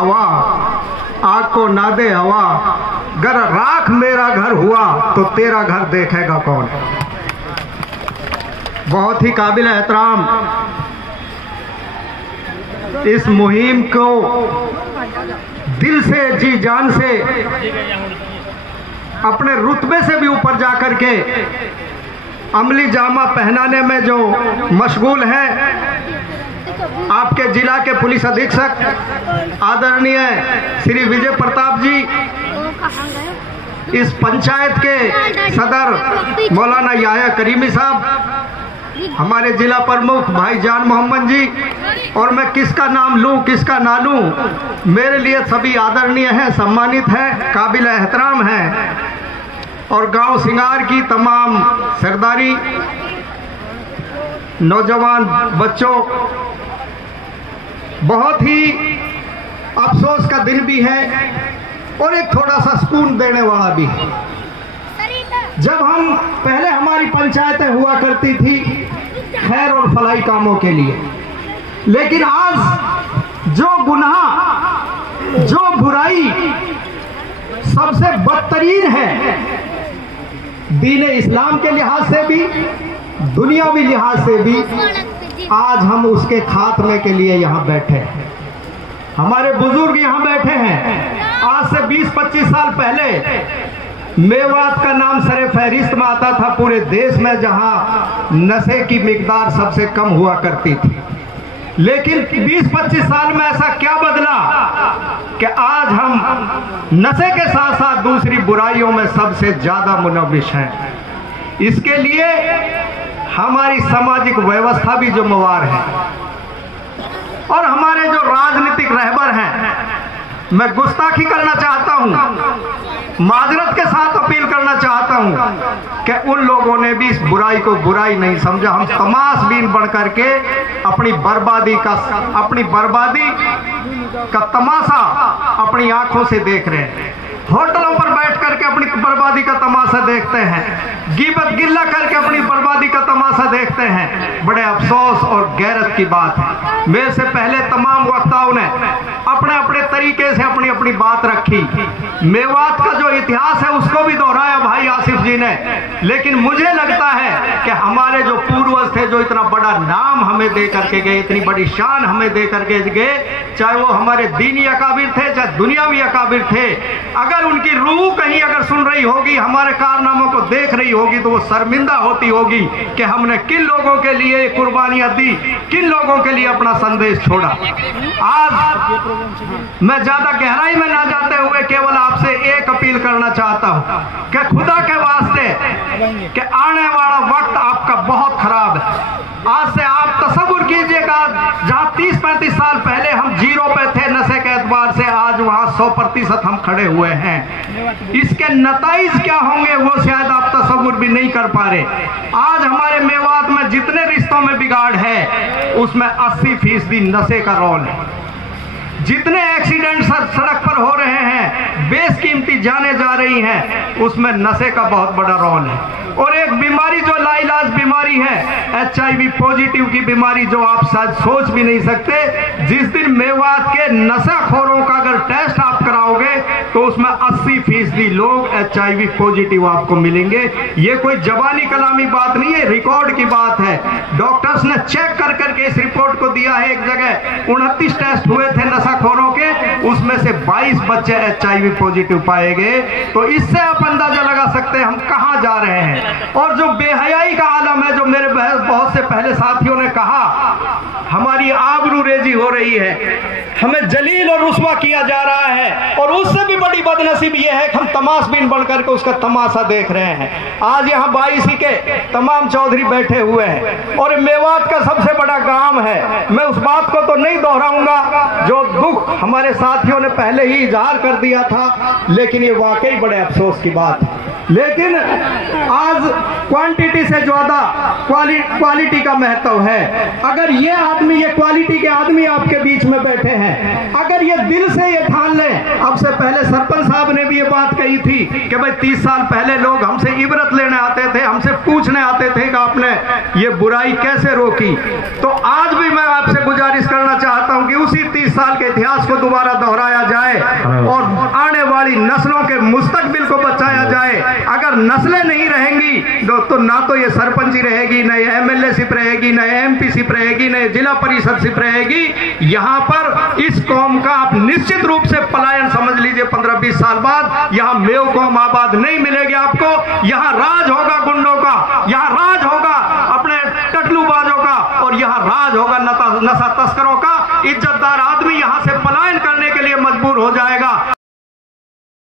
हवा, आग को ना दे हवा, गर राख मेरा घर हुआ तो तेरा घर देखेगा कौन। बहुत ही काबिल एहतराम इस मुहिम को दिल से जी जान से अपने रुतबे से भी ऊपर जाकर के अमली जामा पहनाने में जो मशगूल है आपके जिला के पुलिस अधीक्षक आदरणीय श्री विजय प्रताप जी, इस पंचायत के सदर मौलाना याह्या करीमी साहब, हमारे जिला प्रमुख भाई जान मोहम्मद जी, और मैं किसका नाम लूं किसका ना लूं, मेरे लिए सभी आदरणीय हैं, सम्मानित हैं, काबिल एहतराम हैं। और गांव सिंगार की तमाम सरदारी, नौजवान बच्चों, बहुत ही अफसोस का दिन भी है और एक थोड़ा सा सुकून देने वाला भी है। जब हम पहले हमारी पंचायतें हुआ करती थी खैर और फलाई कामों के लिए, लेकिन आज जो गुनाह, जो बुराई सबसे बदतरीन है, दीन इस्लाम के लिहाज से भी, दुनियावी लिहाज से भी, आज हम उसके खात्मे के लिए यहाँ बैठे हैं। हमारे बुजुर्ग यहाँ बैठे हैं। आज से 20-25 साल पहले मेवात का नाम सरे फहरिस्त में आता था पूरे देश में, जहाँ नशे की मिकदार सबसे कम हुआ करती थी। लेकिन 20-25 साल में ऐसा क्या बदला कि आज हम नशे के साथ साथ दूसरी बुराइयों में सबसे ज्यादा मुनव्विश हैं। इसके लिए हमारी सामाजिक व्यवस्था भी जिम्मेवार है और हमारे जो राजनीतिक रहबर हैं, मैं गुस्ताखी करना चाहता हूं, माजरत के साथ अपील करना चाहता हूं कि उन लोगों ने भी इस बुराई को बुराई नहीं समझा। हम तमाशबीन बन करके अपनी बर्बादी का तमाशा अपनी आंखों से देख रहे हैं। होटलों पर बैठ करके अपनी बर्बादी का तमाशा देखते हैं, गिबत गिल्ला करके अपनी बर्बादी का तमाशा देखते हैं। बड़े अफसोस और गैरत की बात है। मेरे से पहले तमाम वक्ताओं ने अपने अपने तरीके से अपनी अपनी बात रखी। मेवात का जो इतिहास है उसको भी दोहराया भाई आसिफ जी ने, लेकिन मुझे लगता है कि हमारे जो पूर्वज थे, जो इतना बड़ा नाम हमें दे करके गए, इतनी बड़ी शान हमें दे करके गए, चाहे वो हमारे दीनी अकाबिर थे चाहे दुनियावी अकाबिर थे, अगर उनकी रूह कहीं अगर सुन रही होगी, हमारे कारनामों को देख रही होगी, तो वो शर्मिंदा होती होगी कि हमने किन लोगों के लिए कुर्बानियां दी, किन लोगों के लिए अपना संदेश छोड़ा। आज मैं ज्यादा गहराई में ना जाते हुए केवल आपसे एक अपील करना चाहता हूं कि खुदा के वास्ते कि आने वाला वक्त आपका बहुत खराब है। आज से आप तसव्वुर कीजिएगा, जहां 30-35 साल पहले हम जीरो पे थे नशे के एतबार से, आज वहां 100% हम खड़े हुए हैं। इसके नताइज क्या होंगे वो शायद आप तसव्वुर भी नहीं कर पा रहे। आज हमारे मेवात में जितने रिश्तों में बिगाड़ है उसमें 80% नशे का रोल है। जितने एक्सीडेंट सड़क पर हो रहे हैं, बेशकीमती जाने जा रही हैं, उसमें नशे का बहुत बड़ा रोल है। और एक बीमारी जो लाइलाज बीमारी है, HIV पॉजिटिव की बीमारी, जो आप शायद सोच भी नहीं सकते। जिस दिन मेवात के नशाखोरों का अगर टेस्ट आप कराओगे तो उसमें 80% लोग HIV पॉजिटिव आपको मिलेंगे। ये कोई जबानी कलामी बात नहीं है, रिकॉर्ड की बात है। डॉक्टर्स ने चेक कर करके इस रिपोर्ट को दिया है। एक जगह 29 टेस्ट हुए थे नशाखोरों के, उसमें से 22 बच्चे HIV पॉजिटिव पाए गए। तो इससे आप अंदाजा लगा सकते हैं हम कहां जा रहे हैं। और जो बेहयाई का आलम है, जो मेरे बहुत से पहले साथियों ने कहा, हमारी आबरू रेजी हो रही है, हमें जलील और रुस्वा किया जा रहा है। और उससे भी बड़ी बदनसीब यह है कि हम तमाशबीन बनकर के उसका तमाशा देख रहे हैं। आज यहाँ 22 के तमाम चौधरी बैठे हुए हैं और मेवात का सबसे बड़ा गांव है। मैं उस बात को तो नहीं दोहराऊंगा जो दुख हमारे साथियों ने पहले ही इजहार कर दिया था, लेकिन ये वाकई बड़े अफसोस की बात है। लेकिन आज क्वांटिटी से ज्यादा क्वालिटी का महत्व है। अगर ये क्वालिटी के आदमी आपके बीच में बैठे हैं, अगर ये दिल से ये ठान लें सबसे पहले सरपंच साहब ने भी ये बात कही थी कि भाई 30 साल पहले लोग हमसे इबरत लेने आते थे, हमसे पूछने आते थे कि आपने ये बुराई कैसे रोकी। तो आज भी मैं आपसे गुजारिश करना चाहता हूं कि उसी 30 साल के इतिहास को दोबारा दोहराया जाए और आने वाली नस्लों के मुस्तकबिल को बचाया जाए। अगर नस्लें नहीं रहेंगी तो ना तो ये सरपंची रहेगी, न ये एमएलए शिप रहेगी, न एमपी शिप रहेगी, न जिला परिषद शिप रहेगी। यहाँ पर इस कौम का आप निश्चित रूप से पलायन समझ लीजिए। 15-20 साल बाद यहाँ मेव कौम आबाद नहीं मिलेगी आपको। यहाँ राज होगा गुंडों का, यहाँ राज होगा अपने टटलूबाजों का, और यहाँ राज होगा नशा तस्करों का। इज्जतदार आदमी यहाँ से पलायन करने के लिए मजबूर हो जाएगा।